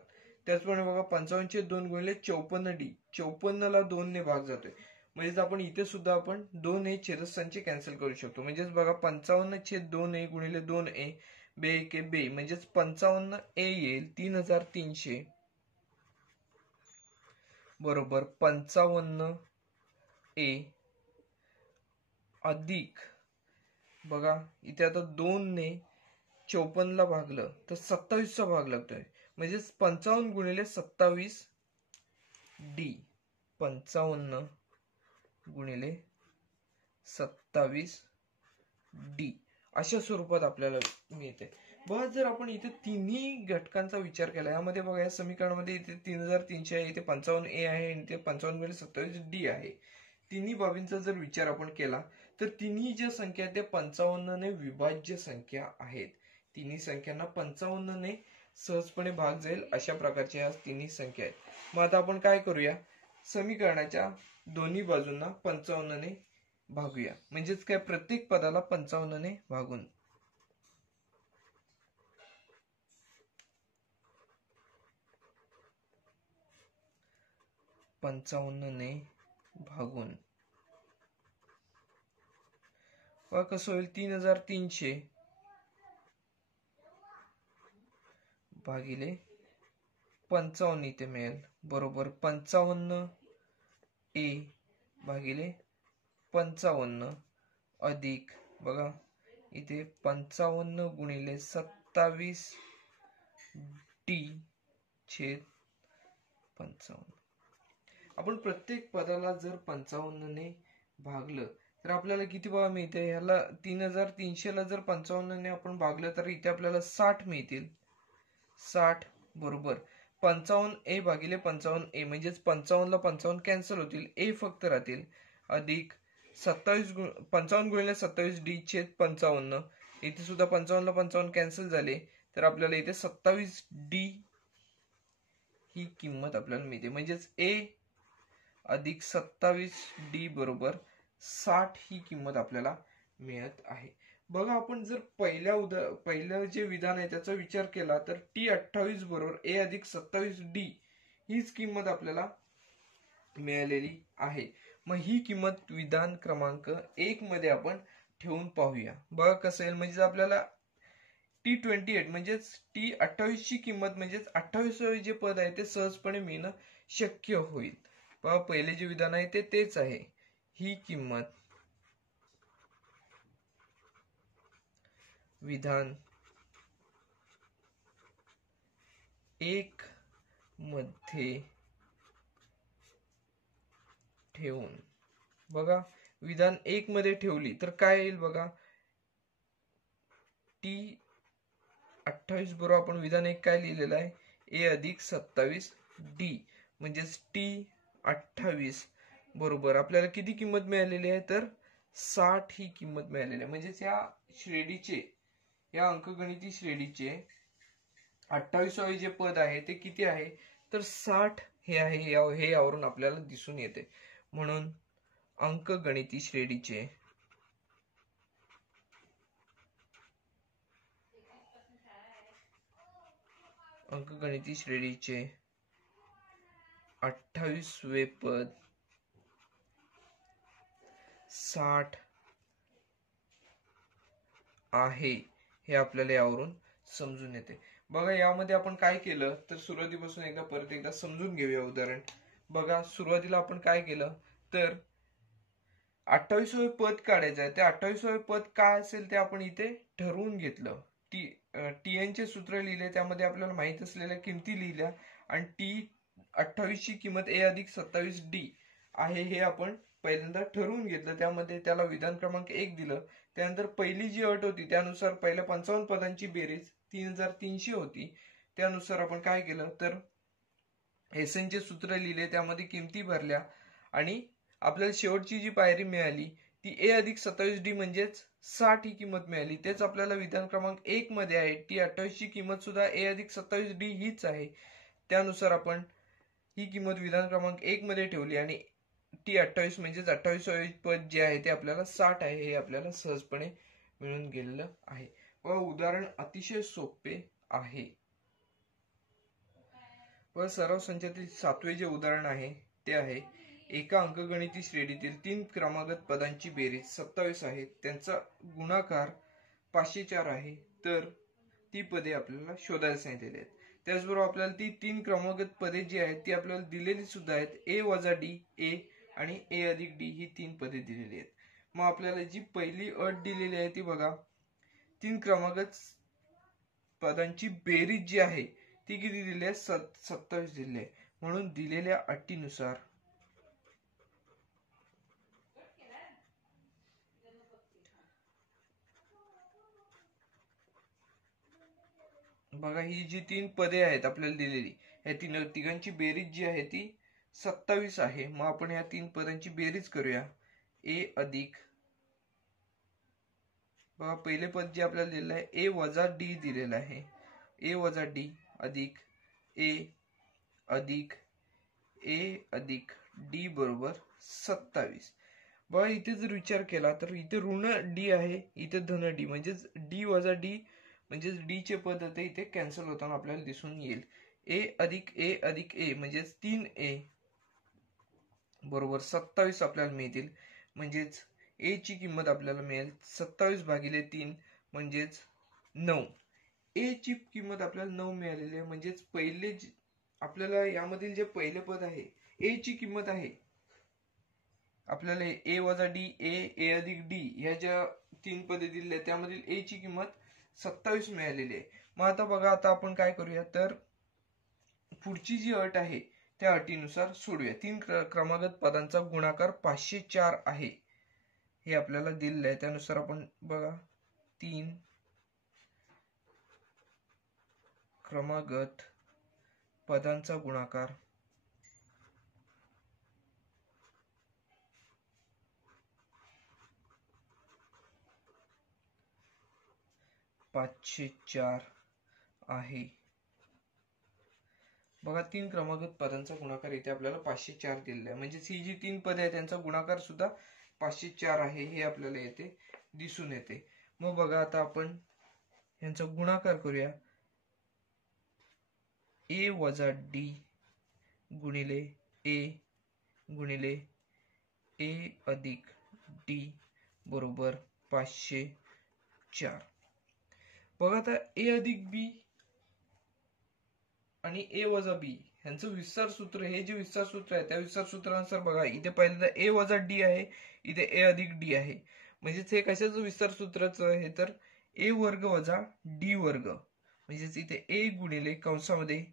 त्याचप्रमाणे बघा 55/2 गुणिले 54 डी 54 ला 2 ने भाग जातोय म्हणजेच आपण इथे सुद्धा आपण 2a छेदस्थानचे कॅन्सल करू शकतो. म्हणजेच बघा 55/2a गुणिले 2a बे एके बे म्हणजेच 55a येईल 3300 बरोबर 55a अधिक बघा इथे आता 2 ने 54 ला भागलं तर 27 चा भाग लागतोय म्हणजेच 55 गुणिले 27 डी 55 गुणिले 27 डी अशा स्वरूपात आपल्याला मिळते. बघा जर आपण इथे तिन्ही घटकांचा विचार केला यामध्ये बघा या समीकरणामध्ये इथे 3300 आहे, इथे 55a आहे आणि इथे 55 गुणिले 27 डी आहे. तिन्ही बाबींचा जर विचार आपण केला तर तिन्ही ज्या संख्या आहेत त्या 55 ने विभाज्य संख्या आहेत. तिन्ही संख्यांना 55 ने सहजपणे भाग जाईल अशा प्रकारच्या या तिन्ही संख्या आहेत. मग आता आपण काय करूया समीकरणाच्या दोन्ही बाजूंना 55 ने भागूया म्हणजेच काय प्रत्येक पदाला 55 ने भागून 55 ने भागून कसं होईल 3300 भागिले 55 इथे मिळेल बरोबर 55a भागिले 55 अधिक बघा इथे 55 गुणिले 27 टी छेद 55. आपण प्रत्येक पदाला जर 55 ने भागलं तर आपल्याला किती बघा मिळते. ह्याला 3300 ला जर 55 ने आपण भागलं तर इथे आपल्याला 60 मिळतील. 60 बरोबर 55a भागिले 55a म्हणजेच 55 ला 55 कॅन्सल होतील a फक्त राहतील अधिक 55 गुणिले 27 डी छेद 55 इथे सुद्धा 55 ला 55 कॅन्सल झाले तर आपल्याला इथे 27D ही किंमत आपल्याला मिळते. म्हणजेच A अधिक 27D बरोबर 60 ही किंमत आपल्याला मिळत आहे. बघा, आपण जर पहिलं जे विधान आहे त्याचा विचार केला तर T28 बरोबर A अधिक 27D हीच किंमत आपल्याला मिळालेली आहे. मग ही किंमत विधान क्रमांक 1 मध्ये आपण ठेवून पाहूया. बघा कसं येईल. म्हणजे आपल्याला T28 म्हणजेच T28 ची किंमत म्हणजेच 28वे जे पद आहे ते सहजपणे मिळणं शक्य होईल. पहा, पहिले जे विधान आहे ते तेच आहे. ही किंमत विधान 1 मध्ये ठेवून, बघा विधान 1 मध्ये ठेवली तर काय येईल बघा. T28 बरोबर आपण विधान 1 काय लिहिलेलं आहे, A अधिक 27D म्हणजेच T28 बरोबर आपल्याला किती किंमत मिळालेली आहे तर 60 ही किंमत मिळालेली आहे. म्हणजेच या अंकगणिती श्रेणीचे 28वे जे पद आहे ते किती आहे तर 60 हे आहे. हे यावरून आपल्याला दिसून येते. म्हणून अंकगणिती श्रेणीचे अंकगणिती श्रेणीचे 28वे पद 60 आहे हे आपल्याला यावरून समजून येते. बघा, यामध्ये आपण काय केलं तर सुरुवातीपासून परत एकदा समजून घेऊया उदाहरण. बघा, सुरुवातीला आपण काय केलं तर 28वे पद काढायचं आहे. ते 28वे पद काय असेल ते आपण इथे ठरवून घेतलं. TN चे सूत्र लिहिले, त्यामध्ये आपल्याला माहित असलेल्या किमती लिहिल्या आणि T28 ची किंमत A अधिक 27D आहे हे आपण पहिल्यांदा ठरवून घेतलं. त्यामध्ये त्याला विधान क्रमांक 1 दिलं. त्यानंतर पहिली जी अट होती त्यानुसार पहिल्या 55 पदांची बेरीज 3300 होती. त्यानुसार आपण काय केलं तर SN चे सूत्र लिहिले, त्यामध्ये किमती भरल्या आणि आपल्याला शेवटची जी पायरी मिळाली ती A अधिक 27D म्हणजेच 60 ही किंमत मिळाली. तेच आपल्याला विधान क्रमांक 1 मध्ये आहे. T28 ची किंमत सुद्धा A अधिक 27D हीच आहे. त्यानुसार आपण ही किंमत विधान क्रमांक 1 मध्ये ठेवली आणि T28 म्हणजेच 28वे पद जे आहे ते आपल्याला 60 आहे हे आपल्याला सहजपणे मिळून गेलेलं आहे. व उदाहरण अतिशय सोपे आहे. व सराव संचातील 7वे जे उदाहरण आहे ते आहे, एका अंकगणिती श्रेणीतील 3 क्रमागत पदांची बेरीज 27 आहे. त्यांचा गुणाकार 504 आहे. तर ती पदे आपल्याला शोधायला सांगितलेली आहेत. त्याचबरोबर आपल्याला ती 3 क्रमागत पदे जी आहेत ती आपल्याला दिलेली सुद्धा आहेत. A वजा D, A आणि A अधिक D ही 3 पदे दिलेली आहेत. मग आपल्याला जी पहिली अट दिलेली आहे ती बघा, 3 क्रमागत पदांची बेरीज जी आहे ती किती दिली आहे 27 दिली आहे. म्हणून दिलेल्या अटीनुसार बघा, ही जी 3 पदे आहेत आपल्याला दिलेली, या तिघांची बेरीज जी आहे ती 27 आहे. मग आपण या 3 पदांची बेरीज करूया. A अधिक, बघा पहिले पद जे आपल्याला दिलेलं आहे A वजा D दिलेलं आहे. A वजा D अधिक A अधिक A अधिक D बरोबर 27. बघा, इथे जर विचार केला तर इथे ऋण D आहे, इथे धन D, म्हणजेच D वजा D म्हणजेच D चे पद होते इथे कॅन्सल होताना आपल्याला दिसून येईल. A अधिक A अधिक A म्हणजेच 3A बरोबर 27 आपल्याला मिळतील. म्हणजेच A ची किंमत आपल्याला मिळेल 27 भागिले 3 म्हणजेच 9. A ची किंमत आपल्याला 9 मिळालेली आहे. म्हणजेच पहिले आपल्याला यामधील जे पहिले पद आहे A ची किंमत आहे आपल्याला A वजा D, A अधिक D ह्या ज्या 3 पदे दिलेली आहेत त्यामधील A ची किंमत 27 मिळालेली आहे. मग आता बघा, आता आपण काय करूया तर पुढची जी अट आहे त्या अटीनुसार सोडूया. 3 क्रमागत पदांचा गुणाकार 504 आहे हे आपल्याला दिलेलं आहे. त्यानुसार आपण बघा 3 क्रमागत पदांचा गुणाकार 504 आहे. बघा 3 क्रमागत पदांचा गुणाकार इथे आपल्याला 504 दिलेला आहे. म्हणजे ही जी 3 पदे आहेत त्यांचा गुणाकार सुद्धा 504 आहे हे आपल्याला येथे दिसून येते. मग बघा आता आपण यांचा गुणाकार करूया. ए वजा डी गुणिले ए गुणिले ए अधिक डी बरोबर 504. बघा आता ए अधिक बी आणि ए वजा बी यांचं विस्तार सूत्र, हे जे विस्तार सूत्र आहे त्या विस्तार सूत्रानुसार बघा इथे पहिल्यांदा ए वजा डी आहे, इथे ए अधिक डी आहे. म्हणजेच हे कशाचं विस्तार सूत्राचं आहे तर ए वर्ग वजा डी वर्ग, म्हणजेच इथे ए गुणिले कंसामध्ये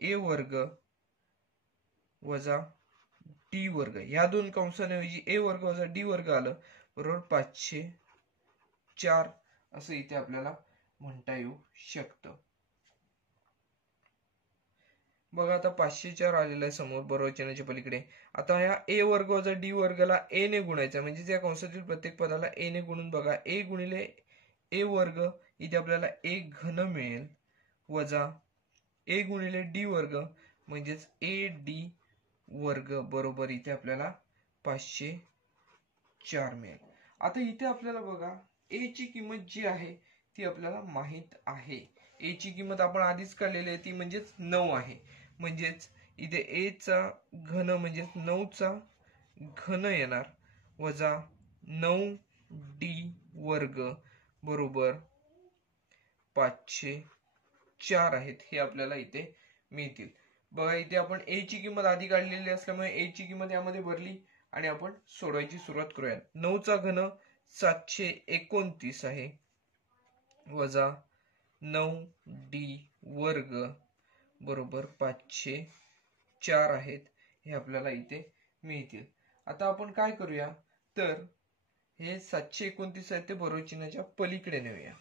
ए वर्ग वजा डी वर्ग, ह्या दोन कंसांऐवजी ए वर्ग वजा डी वर्ग आलं बरोबर 504 असं इथे आपल्याला म्हणता येऊ शकतं. बघा आता 504 आलेलं आहे समोर बरोबर चिन्हाच्या पलीकडे. आता ह्या ए वर्ग वजा डी वर्गला ए ने गुणायचं, म्हणजे या कंसातील प्रत्येक पदाला ए ने गुणून बघा ए गुणिले ए वर्ग इथे आपल्याला ए घन मिळेल वजा ए गुणिले डी वर्ग म्हणजेच ए डी वर्ग बरोबर इथे आपल्याला 504 मिळेल. आता इथे आपल्याला बघा ए ची किंमत जी आहे ती आपल्याला माहित आहे. ए ची किंमत आपण आधीच काढलेली आहे ती म्हणजेच 9 आहे. म्हणजेच इथे ए चा घन म्हणजेच 9 चा घन येणार वजा 9 डी वर्ग बरोबर 504 आहेत हे आपल्याला इथे मिळतील. बघा इथे आपण ए ची किंमत आधी काढलेली असल्यामुळे ए ची किंमत यामध्ये भरली आणि आपण सोडवायची सुरुवात करूया. 9 चा घन 729 आहे वजा 9 डी वर्ग बरोबर 504 आहेत हे आपल्याला इथे मिळतील. आता आपण काय करूया तर हे 729 आहेत ते बरोबर चिन्हाच्या पलीकडे नेऊया.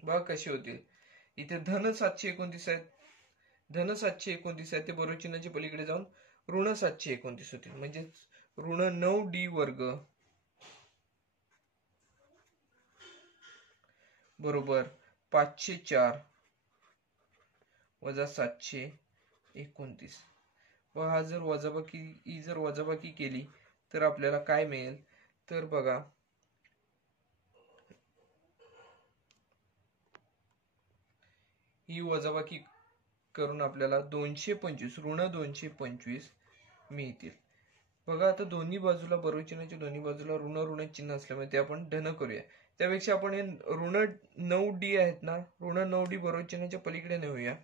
बघा कसे होतील. इथे धन 729 आहेत, धन 729 आहेत ते बरोबर चिन्हाच्या पलीकडे जाऊन ऋण 729 होतील. म्हणजे ऋण 9 डी वर्ग बरोबर 504 वजा 729. व हा जर वजाबाकी केली तर आपल्याला काय मिळेल तर बघा ही वजाबाकी करून आपल्याला 225 ऋण 225 मिळतील. बघा आता दोन्ही बाजूला बरोबर चिन्हाच्या दोन्ही बाजूला ऋण ऋण चिन्ह असल्यामुळे ते आपण धन करूया. त्यापेक्षा आपण हे ऋण 9 डी आहेत ना, ऋण 9 डी बरोबर चिन्हाच्या पलीकडे नेऊया.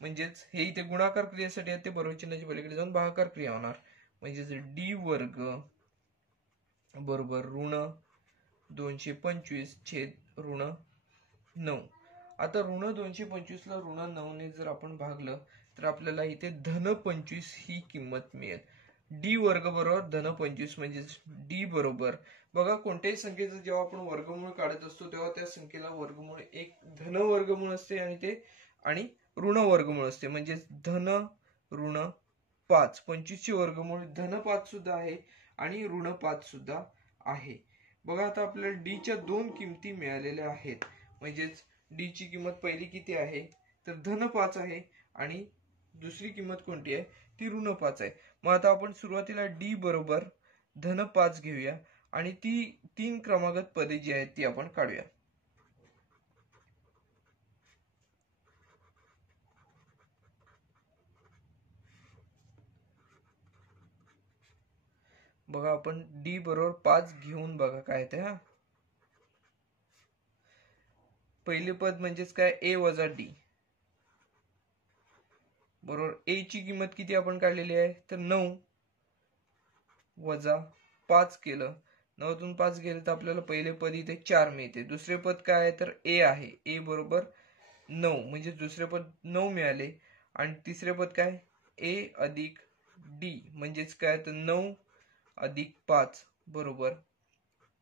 म्हणजेच हे इथे गुणाकार क्रियेसाठी आहे ते बरोबर चिन्हाच्या पलीकडे जाऊन भागाकार क्रिया होणार. म्हणजेच डी वर्ग बरोबर ऋण 225 छेद ऋण 9. आता ऋण 225 ला ऋण 9 ने जर आपण भागलं तर आपल्याला इथे धन 25 ही किंमत मिळेल. डी वर्ग बरोबर धन 25 म्हणजे डी बरोबर बघा कोणत्याही संख्येचं जेव्हा आपण वर्गमूळ काढत असतो तेव्हा त्या संख्येला वर्गमूळ एक धन वर्गमूळ असते आणि ऋण वर्गमूळ असते. म्हणजे धन ऋण 5, 25 ची वर्गमूळ धन 5 सुद्धा आहे आणि ऋण 5 सुद्धा आहे. बघा आता आपल्याला डी च्या दोन किमती मिळालेल्या आहेत. म्हणजेच डी ची किंमत पहिली किती आहे तर धन 5 आहे आणि दुसरी किंमत कोणती आहे ती ऋण 5 आहे. मग आता आपण सुरुवातीला डी बरोबर धन 5 घेऊया आणि ती 3 क्रमागत पदे जी आहेत ती आपण काढूया. बघा आपण डी बरोबर 5 घेऊन बघा काय ते. हा पहिले पद म्हणजेच काय ए वजा डी बरोबर ए ची किंमत किती आपण काढलेली आहे तर 9 वजा 5 केलं, 9 तून 5 गेलं तर आपल्याला पहिले पद इथे 4 मिळते. दुसरे पद काय आहे तर ए आहे, ए बरोबर 9 म्हणजे दुसरे पद 9 मिळाले. आणि तिसरे पद काय ए अधिक डी म्हणजेच काय तर 9 अधिक 5 बरोबर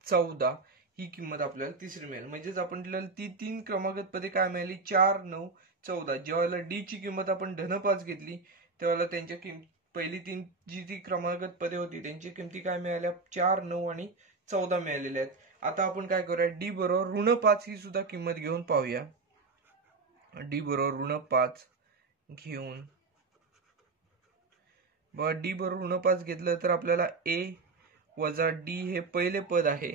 14 ही किंमत आपल्याला तिसरी मिळेल. म्हणजेच आपल्याला ती 3 क्रमागत पदे काय मिळाली 4, 9, 14. जेव्हा डी ची किंमत आपण धन 5 घेतली तेव्हा त्यांच्या पहिली 3 जी ती क्रमागत पदे होती त्यांची किमती काय मिळाल्या 4, 9 आणि 14 मिळालेल्या आहेत. आता आपण काय करूया डी बरोबर ऋण 5 ही सुद्धा किंमत घेऊन पाहूया. डी बरोबर ऋण 5 घेऊन बघा डी बरोबर ऋण 5 घेतलं तर आपल्याला ए वजा डी हे पहिले पद आहे,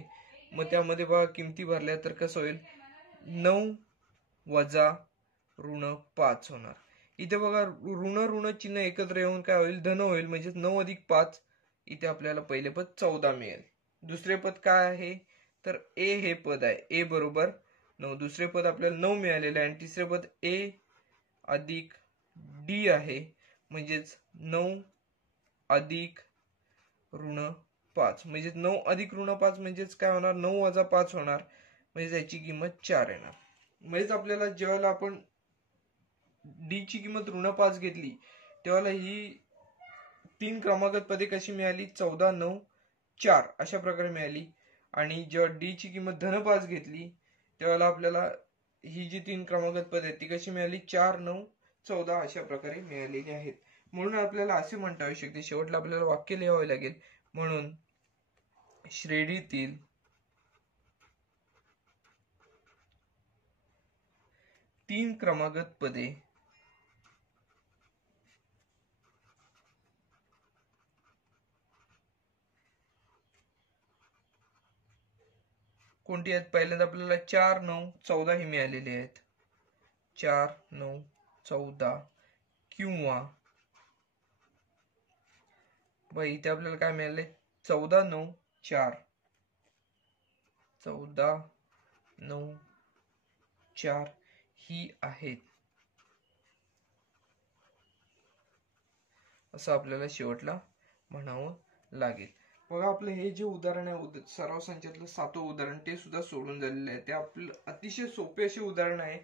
मग त्यामध्ये बघा किमती भरल्या तर कसं होईल 9 वजा ऋण 5 होणार. इथे बघा ऋण ऋण चिन्ह एकत्र येऊन काय होईल धन होईल, म्हणजे 9 अधिक 5. इथे आपल्याला पहिले पद 14 मिळेल. दुसरे पद काय आहे तर ए हे पद आहे, ए बरोबर 9. दुसरे पद आपल्याला 9 मिळालेले आहे आणि तिसरे पद ए अधिक डी आहे, म्हणजेच 9 अधिक ऋण 5. म्हणजे 9 अधिक ऋण 5 म्हणजेच काय होणार 9 वजा 5 होणार, म्हणजे याची किंमत 4 येणार. म्हणजेच आपल्याला जेव्हा आपण डी ची किंमत ऋण 5 घेतली तेव्हा ही 3 क्रमागत पदे कशी मिळाली 14 9 4 अशा प्रकारे मिळाली. आणि जेव्हा डी ची किंमत धन 5 घेतली तेव्हा आपल्याला ही जी 3 क्रमागत पदे आहेत ती कशी मिळाली 4 9 14 अशा प्रकारे मिळालेली आहेत. म्हणून आपल्याला असे म्हणता येऊ शकते, शेवटला आपल्याला वाक्य लिहावे लागेल. म्हणून श्रेणीतील 3 क्रमागत पदे कोणती आहेत. पहिल्यांदा आपल्याला 4 9 14 ही मिळालेली आहेत. 4 9 14 किंवा इथे आपल्याला काय मिळाले 14 9 4 14 9 4 ही आहेत, असं आपल्याला शेवटला म्हणावं लागेल. बघा आपलं हे जे उदाहरण आहे सराव संचातलं 7वं उदाहरण ते सुद्धा सोडून झालेलं आहे. ते आपलं अतिशय सोपे असे उदाहरण आहे.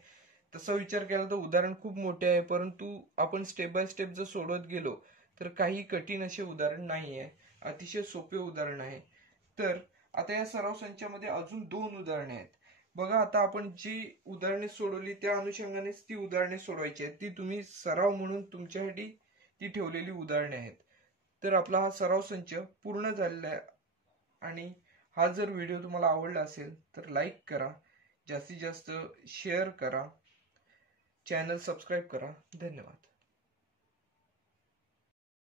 तसा विचार केला तर उदाहरण खूप मोठे आहे, परंतु आपण स्टेप बाय स्टेप जर सोडवत गेलो तर काही कठीण असे उदाहरण नाही आहे, अतिशय सोपे उदाहरण आहे. तर आता या सराव संचामध्ये अजून 2 उदाहरणे आहेत. बघा आता आपण जी उदाहरणे सोडवली त्या अनुषंगानेच ती उदाहरणे सोडवायची आहेत. ती तुम्ही सराव म्हणून तुमच्यासाठी ती ठेवलेली उदाहरणे आहेत. तर आपला हा सराव संच पूर्ण झालेला आहे. आणि हा जर व्हिडिओ तुम्हाला आवडला असेल तर लाईक करा, जास्तीत जास्त शेअर करा, चॅनल सबस्क्राईब करा. धन्यवाद.